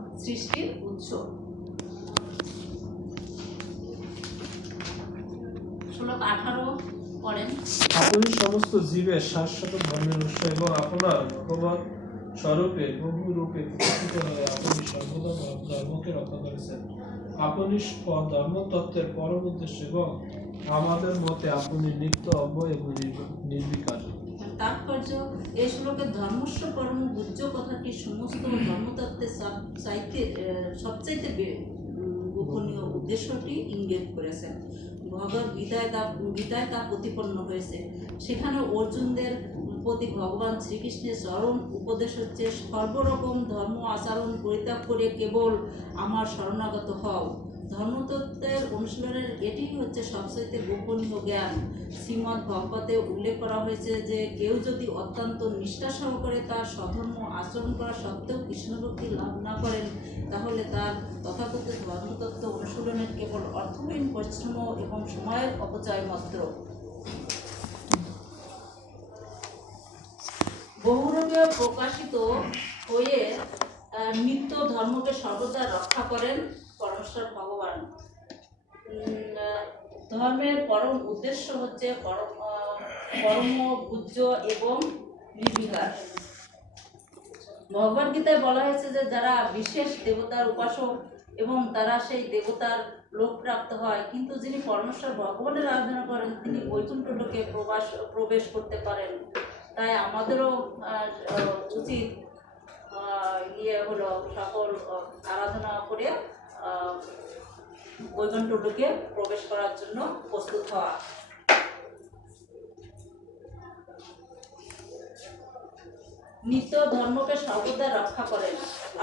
সৃষ্টির উৎস। 18 পড়েন। আপনি সমস্ত জীবের শাশ্বত ধর্মের উৎস এবং আপনার ভগবান স্বরূপে বহু রূপে প্রকাশিত হয়ে আপনি সর্বদা ধর্মকে রক্ষা করেছেন। আপনি ধর্মতত্ত্বের পরম উদ্দেশ্য এবং আমাদের মতে আপনি নিত্য অব্যয় এবং নির্বিকার। তাৎপর্য: এই শ্লোকের ধর্মস্ব পরম পূজ্য কথাটি সমস্ত ধর্মতত্ত্বের সবচাইতে গোপনীয় উদ্দেশ্যটি ইঙ্গিত করেছেন। ভগবদ গীতায় তা প্রতিপন্ন হয়েছে। সেখানে অর্জুনদের প্রতি ভগবান শ্রীকৃষ্ণের চরম উপদেশ হচ্ছে, সর্বরকম ধর্ম আচরণ পরিত্যাগ করে কেবল আমার শরণাগত হও। ধর্মতত্ত্বের অনুশীলনের এটি হচ্ছে সবচাইতে গোপনীয় জ্ঞান। শ্রীমদ্ ভগবতে উল্লেখ করা হয়েছে যে কেউ যদি অত্যন্ত নিষ্ঠা সহকারে তার স্বধর্ম আচরণ করা সত্ত্বেও কৃষ্ণভক্তি লাভ না করেন, তাহলে তার তথাকথিত ধর্মতত্ত্ব অনুশীলনের কেবল অর্থহীন পরিশ্রম এবং সময়ের অপচয় মাত্র। বহুরূপে প্রকাশিত হয়ে নিত্য ধর্মকে সর্বদা রক্ষা করেন পরমেশ্বর ভগবান। ধর্মের পরম উদ্দেশ্য হচ্ছে পরম পূজ্য এবং নির্বিকার। ভগবদ গীতায় বলা হয়েছে যে যারা বিশেষ দেবতার উপাসক এবং তারা সেই দেবতার লোক প্রাপ্ত হয়, কিন্তু যিনি পরমেশ্বর ভগবানের আরাধনা করেন তিনি বৈকুণ্ঠ লোকে প্রবেশ করতে পারেন। তাই আমাদেরও উচিত হলো সকল আরাধনা করে বৈকুণ্ঠ লোকে প্রবেশ করার জন্য প্রস্তুত হওয়া। নিত্য ধর্মকে সর্বদা রক্ষা করেন।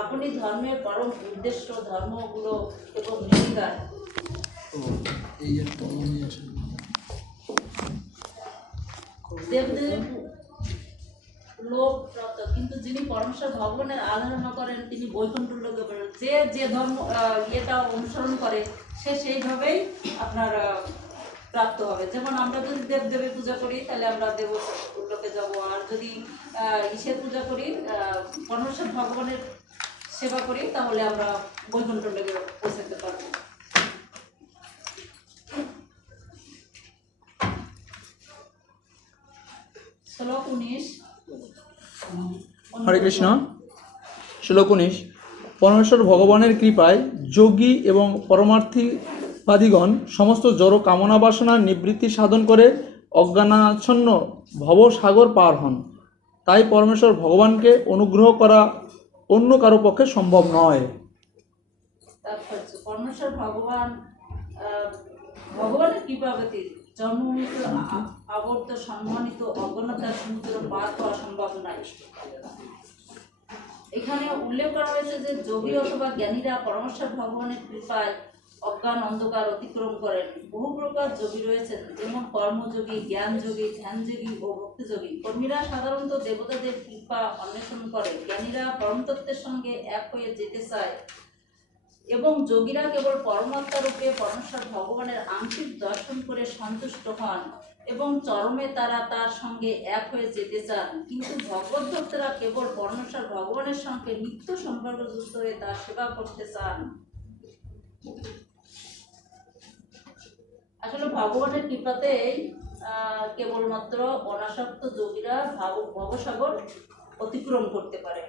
আপনি ধর্মের পরম উদ্দেশ্য ধর্মগুলো এবং নির্বিকার। দেবদেব লোক প্রাপ্ত, কিন্তু যিনি পরমেশ্বর ভগবানের আরাধনা করেন তিনি বৈকুণ্ঠ লোকে যে ধর্ম এটা অনুসরণ করে সে সেইভাবেই আপনার প্রাপ্ত হবে। যেমন আমরা যদি দেবদেবী পূজা করি তাহলে আমরা দেবলোকে যাব, আর যদি ঈশ্বর পূজা করি পরমেশ্বর ভগবানের সেবা করি তাহলে আমরা বৈকুণ্ঠ লোকে পৌঁছাতে পারবো। শ্লোক 19। হরে কৃষ্ণ। শ্লোক 19। পরমেশ্বর ভগবানের কৃপায় যোগী এবং পরমার্থীবাদীগণ সমস্ত জড় কামনা বাসনার নিবৃত্তি সাধন করে অজ্ঞানাচ্ছন্ন ভবসাগর পার হন। তাই পরমেশ্বর ভগবানকে অনুগ্রহ করা অন্য কারো পক্ষে সম্ভব নয়। পরমেশ্বর ভগবানের কৃপা ব্যতীত জন্মমৃত্যু আবর্ত সম্মানিত অজ্ঞানতার সমুদ্র পার করা সম্ভব নয়। এখানে উল্লেখ করা হয়েছে যে যোগী অথবা জ্ঞানীরা পরমেশ্বর ভগবানের কৃপায় অজ্ঞান অন্ধকার অতিক্রম করেন। বহু প্রকার যোগী রয়েছেন, যেমন কর্মযোগী, জ্ঞানযোগী, ধ্যানযোগী ও ভক্তিযোগী। কর্মীরা সাধারণত দেবতাদের কৃপা অন্বেষণ করে, জ্ঞানীরা পরমতত্ত্বের সঙ্গে এক হয়ে যেতে চায় এবং যোগীরা কেবল পরমাত্মা রূপে পরমেশ্বর ভগবানের আংশিক দর্শন করে সন্তুষ্ট হন এবং চরমে তারা তার সঙ্গে এক হয়ে যেতে চান। কিন্তু ভগবত ভক্তরা কেবল পরমেশ্বর ভগবানের সঙ্গে নিত্য সম্পর্কযুক্ত হয়ে তার সেবা করতে চান। আসলে ভগবানের কৃপাতেই কেবলমাত্র অনাসক্ত যোগীরা ভবসাগর অতিক্রম করতে পারে।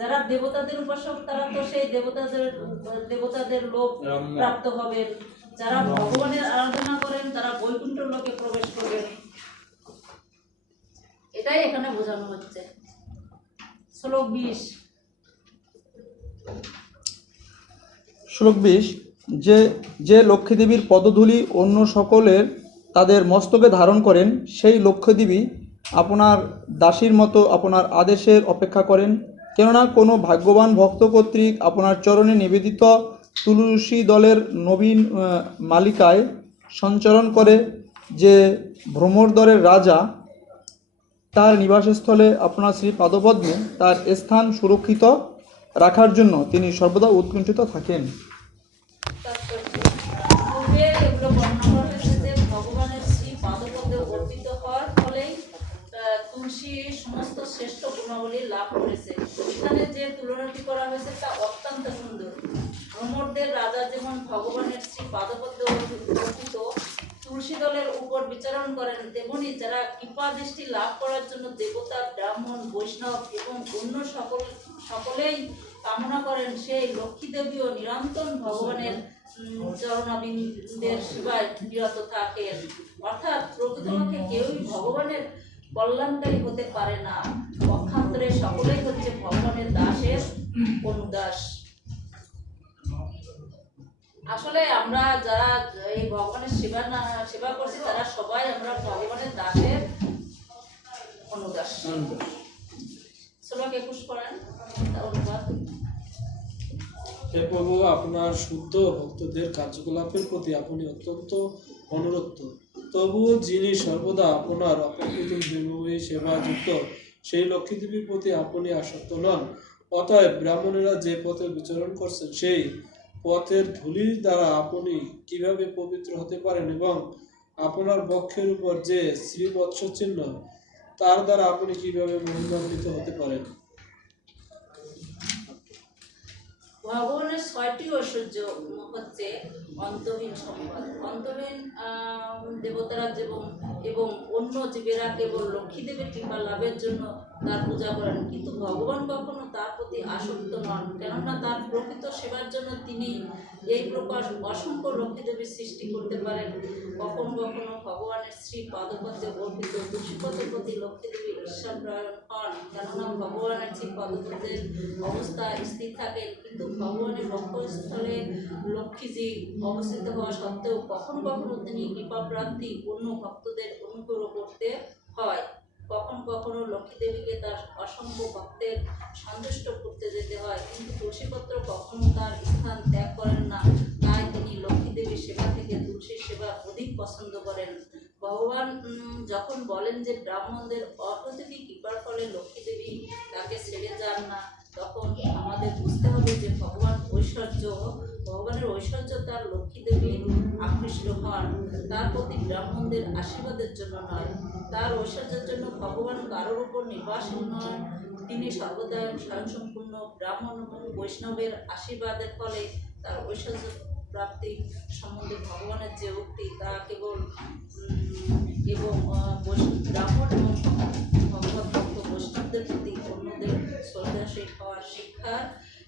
যারা দেবতাদের উপাসক তারা তো সেই দেবতাদের লোক প্রাপ্ত হবেন। যারা ভগবানের আরাধনা করেন তারা বৈকুণ্ঠ লোকে প্রবেশ করবেন। এটাই এখানে বোঝানো হচ্ছে। শ্লোক 20। শ্লোক 20। যে লক্ষ্মীদেবীর পদধূলি অন্য সকলের তাদের মস্তকে ধারণ করেন, সেই লক্ষ্মীদেবী আপনার দাসীর মতো আপনার আদেশের অপেক্ষা করেন। কেননা কোনো ভাগ্যবান ভক্ত কর্তৃক আপনার চরণে নিবেদিত তুলসী দলের নবীন মালিকায় সঞ্চরণ করে যে ভ্রমরদলের রাজা, তার নিবাসস্থলে আপনার শ্রী পাদপদ্মে তার স্থান সুরক্ষিত রাখার জন্য তিনি সর্বদা উৎকণ্ঠিত থাকেন। ভগবানের শ্রী পাদপদ্মে অর্পিত হওয়ার ফলেই তুলসী সমস্ত শ্রেষ্ঠ গুণাবলী লাভ করেছে। এখানে যে তুলনাটি করা হয়েছে তা অত্যন্ত সুন্দর। ভগবানের শ্রী পাদপদ্মে অর্পিত তুলসী দলের উপর বিচারণ করেন, তেমনি যারা কৃপা দৃষ্টি লাভ করার জন্য দেবতা, ব্রাহ্মণ, বৈষ্ণব এবং অন্য সকলেই কামনা করেন, সেই লক্ষ্মী দেবীও নিরন্তর ভগবানের চরণাবিন্দের সেবায় নিরত থাকেন। অর্থাৎ প্রকৃতপক্ষে কেউই ভগবানের কল্যাণকারী হতে পারে না, পক্ষান্তরে সকলেই হচ্ছে ভগবানের দাসের অনুদাস। আসলে আমরা যারা এই ভগবানের সেবা করছি তারা সবাই আমরা ভগবানের দাসের অনুদাস। শ্লোক 21 পড়েন, অনুবাদ। হে প্রভু, আপনার শুদ্ধ ভক্তদের কার্যকলাপের প্রতি আপনি অত্যন্ত অনুরক্ত। তবুও যিনি সর্বদা আপনার অপেক্ষিত বিমুখী সেবা যুক্ত, সেই লক্ষ্মী দেবীর প্রতি আপনি আসক্ত নন। অতএব ব্রাহ্মণেরা যে পথে বিচরণ করছেন, সেই পথের ধূলির দ্বারা আপনি কিভাবে পবিত্র হতে পারেন, এবং আপনার বক্ষের উপর যে শ্রীবৎস চিহ্ন, তার দ্বারা আপনি কিভাবে মহিমান্বিত হতে পারেন? ভগবানের 6টি ঐশ্বর্য হচ্ছে অন্তহীন সম্পদ। অন্তহীন দেবতারা এবং অন্য জীবেরা কেবল লক্ষ্মী দেবীর কৃপা লাভের জন্য তার পূজা করেন, কিন্তু ভগবান কখনো তার প্রতি আসক্ত নন, কেননা তার প্রকৃত সেবার জন্য তিনি এই প্রকার অসংখ্য লক্ষ্মী দেবীর সৃষ্টি করতে পারেন। কখনো কখনো ভগবানের শ্রী পাদপদ্মে অর্পিত তুলসীপত্রের প্রতি লক্ষ্মী দেবী ঈশ্বরপ্রায়ণ হন, কেননা ভগবানের শ্রী পাদপদ্মের অবস্থা স্থির থাকেন, কিন্তু ভগবানের বক্ষস্থলে লক্ষ্মীজি অবস্থিত হওয়া সত্ত্বেও কখনো কখনো তিনি কৃপা প্রার্থী অন্য ভক্তদের অনুগ্রহ করতে হয়। কখনো কখনো লক্ষ্মী দেবীকে তার অসংখ্য ভক্তের সন্তুষ্ট করতে যেতে হয়, কিন্তু তুলসীপত্র কখনো তার স্থান ত্যাগ করেন না, তাই তিনি লক্ষ্মী দেবীর সেবা থেকে তুলসীর সেবা অধিক পছন্দ করেন। ভগবান যখন বলেন যে ব্রাহ্মণদের অপ্রতিটি কৃপার ফলে লক্ষ্মী দেবী তাকে ছেড়ে যান না, তখন আমাদের বুঝতে হবে যে ভগবানের ঐশ্বর্য তার লক্ষ্মী দেবী আকৃষ্ট হন, তার প্রতি ব্রাহ্মণদের আশীর্বাদের জন্য নয়। তার ঐশ্বর্যের জন্য ভগবান কারোর উপর নির্ভরশীল নয়, তিনি সর্বদা স্বয়ংসম্পূর্ণ। ব্রাহ্মণ এবং বৈষ্ণবের আশীর্বাদের ফলে তার ঐশ্বর্য প্রাপ্তি সম্বন্ধে ভগবানের যে উক্তি, তা কেবল ব্রাহ্মণ এবং ভগবত ভক্ত বৈষ্ণবদের প্রতি অন্যদের শ্রদ্ধাশীল হওয়ার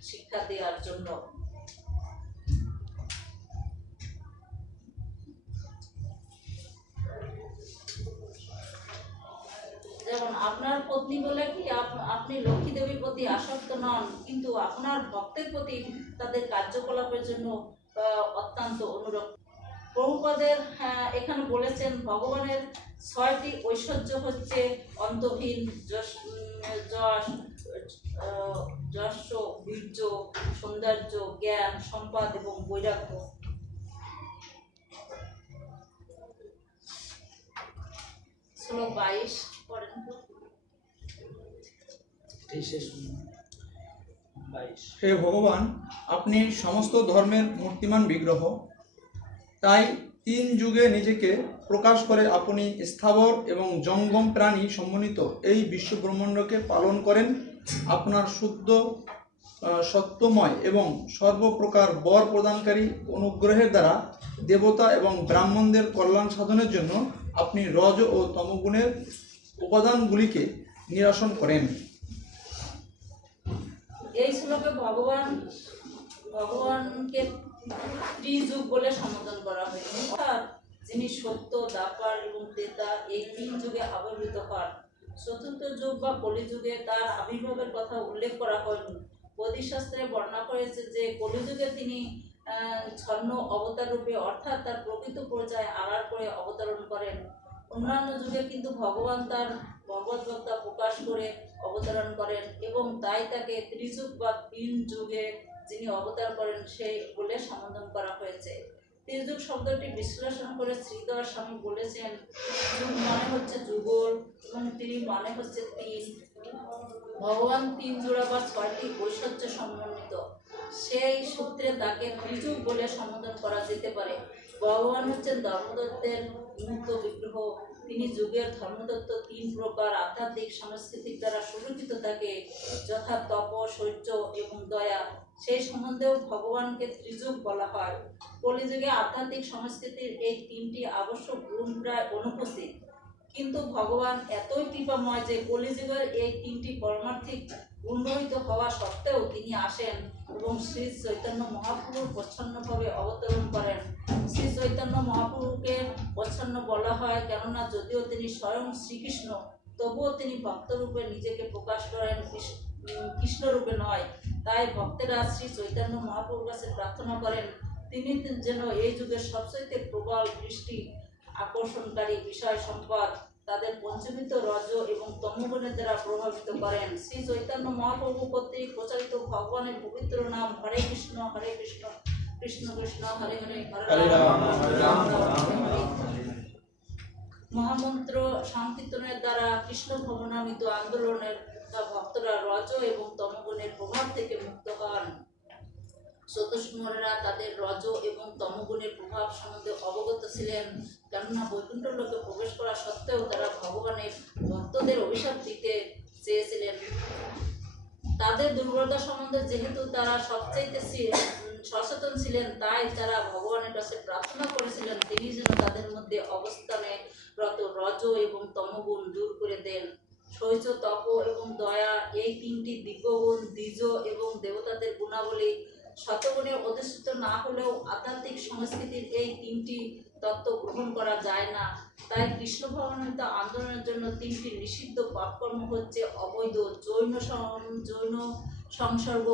শিক্ষা দেওয়ার জন্য। যেমন আপনার পত্নী বলে কি আপনি লক্ষ্মী দেবীর প্রতি আসক্ত নন, কিন্তু আপনার ভক্তের প্রতি তাদের কার্যকলাপের জন্য অত্যন্ত অনুরক্ত। প্রভুপাদের এখানে বলেছেন ভগবানের 6টি ঐশ্বর্য হচ্ছে অন্তহীন, যশ, বীর্য, সৌন্দর্য, জ্ঞান, সম্পদ এবং বৈরাগ্য। শ্লোক 22 পড়েন। হে ভগবান, আপনি সমস্ত ধর্মের মূর্তিমান বিগ্রহ, তাই 3 যুগে নিজেকে প্রকাশ করে আপনি স্থাবর এবং জঙ্গম প্রাণী সমন্বিত এই বিশ্বব্রহ্মাণ্ডকে পালন করেন। আপনার শুদ্ধ সত্যময় এবং সর্বপ্রকার বর প্রদানকারী অনুগ্রহের দ্বারা দেবতা এবং ব্রাহ্মণদের কল্যাণ সাধনের জন্য আপনি রজ ও তমগুণের উপাদানগুলিকে নিরসন করেন। এই শ্লোকে ভগবানকে ত্রিযুগ বলে সম্বোধন করা হয়েছে, অর্থাৎ যিনি সত্য, দ্বাপর এবং ত্রেতা এই 3 যুগে আবির্ভূত হন। চতুর্থ যুগ বা কলিযুগে তার আবির্ভাবের কথা উল্লেখ করা হয়নি। বোধিশাস্ত্রে বর্ণনা করেছে যে কলিযুগে তিনি ছন্ন অবতার রূপে, অর্থাৎ তার প্রকৃত পর্যায়ে আড়াল করে অবতরণ করেন। অন্যান্য যুগে কিন্তু ভগবান তার ভগবদ্গীতা প্রকাশ করে অবতরণ করেন, এবং তাই তাকে ত্রিযুগ বা 3 যুগে যিনি অবতার করেন সেই বলে সম্বোধন করা হয়েছে। ত্রিযুগ শব্দটি বিশ্লেষণ করে শ্রীধর স্বামী বলেছেন, যুগ মানে হচ্ছে যুগল এবং তিনি মানে হচ্ছে 3। ভগবান 3 জোড়া বা 6টি ঐশ্বর্য সমন্বিত, সেই সূত্রে তাকে ত্রিযুগ বলে সম্বোধন করা যেতে পারে। ভগবান হচ্ছেন ধর্মতত্ত্বের মুক্ত বিগ্রহ। তিনি যুগের ধর্মতত্ত্ব 3 প্রকার আধ্যাত্মিক সাংস্কৃতিক দ্বারা সুরক্ষিত থাকে, যথা তপ, শৌর্য এবং দয়া। সেই সম্বন্ধেও ভগবানকে ত্রিযুগ বলা হয়। কলিযুগে আধ্যাত্মিক সংস্কৃতির এই তিনটি আবশ্যক গুণ প্রায় অনুপস্থিত, কিন্তু ভগবান এতই কৃপাময় যে কলিযুগের এই তিনটি পরমার্থিক গুণরহিত হওয়া সত্ত্বেও তিনি আসেন এবং শ্রী চৈতন্য মহাপ্রভু প্রচ্ছন্নভাবে অবতরণ করেন। শ্রী চৈতন্য মহাপ্রভুকে প্রচ্ছন্ন বলা হয় কেননা যদিও তিনি স্বয়ং শ্রীকৃষ্ণ, তবুও তিনি ভক্তরূপে নিজেকে প্রকাশ করেন, কৃষ্ণরূপে নয়। তাই ভক্তেরা শ্রী চৈতন্য মহাপ্রভুর কাছে প্রার্থনা করেন তিনি যেন এই যুগের সবচেয়ে প্রবল দৃষ্টি আকর্ষণকারী বিষয় সম্পদ তাদের পঞ্চমিত রজ এবং তমগুণের দ্বারা প্রভাবিত করেন। শ্রী চৈতন্য মহাপ্রভু কর্তৃক প্রচারিত ভগবানের পবিত্র নাম হরে কৃষ্ণ কৃষ্ণ কৃষ্ণ হরে হরে হরে রাম হরে রাম রাম রাম হরে হরে। মহামন্ত্র সংকীর্তনের দ্বারা কৃষ্ণ ভবনামিত আন্দোলনের ভক্তরা রজ এবং তমগুণের প্রভাব থেকে মুক্ত হন। চতুষ্মরেরা তাদের রজ এবং তমগুণের প্রভাব সম্বন্ধে অবগত ছিলেন, কেননা বৈকুণ্ঠ লোকে প্রবেশ করা সত্ত্বেও তারা ভগবানের ভক্তদের অভিশাপ দিতে চেয়েছিলেন। তাদের দুর্বলতা সম্বন্ধে যেহেতু তারা সবচাইতে সচেতন ছিলেন, তাই তারা ভগবানের কাছে প্রার্থনা করেছিলেন তিনি যেন তাদের মধ্যে অবস্থানে রত রজ এবং তমগুণ দূর করে দেন। শৌচ, তপ এবং দয়া এই তিনটি দিব্যগুণ দ্বিজ এবং দেবতাদের গুণাবলী শতগুণে অধিষ্ঠিত না হলেও আধ্যাত্মিক সংস্কৃতির এই তিনটি তত্ত্ব গ্রহণ করা যায় না। তাই কৃষ্ণ ভবনামিত আন্দোলনের জন্য তিনটি নিষিদ্ধ পাপকর্ম হচ্ছে অবৈধ যৌন সংসর্গ,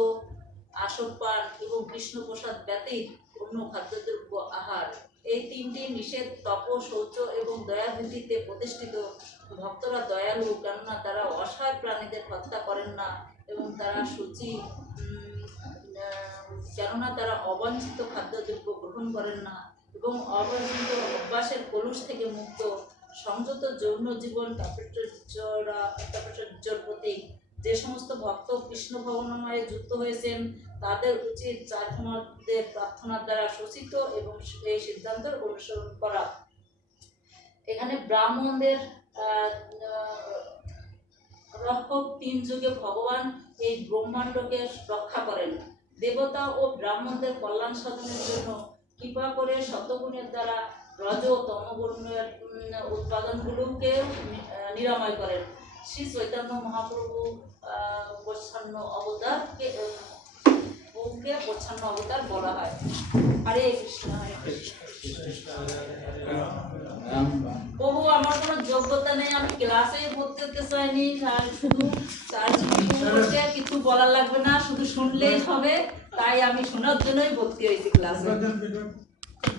আসরপান এবং কৃষ্ণপ্রসাদ ব্যতীত অন্য খাদ্যদ্রব্য আহার। এই তিনটি নিষেধ তপ, শৌচ এবং দয়ার ভিত্তিতে প্রতিষ্ঠিত। ভক্তরা দয়ালু কেননা তারা অসহায় প্রাণীদের হত্যা করেন না এবং তারা শুচি কেননা তারা অবাঞ্ছিত খাদ্যদ্রব্য গ্রহণ করেন না এবং অবাঞ্ছিত অভ্যাসের কলুষ থেকে মুক্ত। সংযত যৌন জীবন তাপস্যর প্রতীক। যে সমস্ত ভক্ত কৃষ্ণ ভবনাময়ে যুক্ত হয়েছেন তাদের উচিত চারমাদের প্রার্থনার দ্বারা শোষিত এবং এই সিদ্ধান্তের অনুসরণ করা। এখানে ব্রাহ্মণদের রক্ষক তিন যুগে ভগবান এই ব্রহ্মাণ্ডকে রক্ষা করেন। দেবতা ও ব্রাহ্মণদের কল্যাণ সাধনের জন্য কৃপা করে শতগুণের দ্বারা রজ ও তমগুণের উৎপাদনগুলোকে নিরাময় করেন। শ্রী চৈতন্য মহাপ্রভু প্রচ্ছন্ন অবতারকে প্রচ্ছন্ন অবতার বলা হয়। হরে কৃষ্ণ হরে কৃষ্ণ। প্রভু আমার কোনো যোগ্যতা নেই, আমি ক্লাসে পড়তে চাইনি, শুধু কিছু বলার লাগবে না, শুধু শুনলেই হবে, তাই আমি শোনার জন্যই ভর্তি হয়েছি ক্লাসে।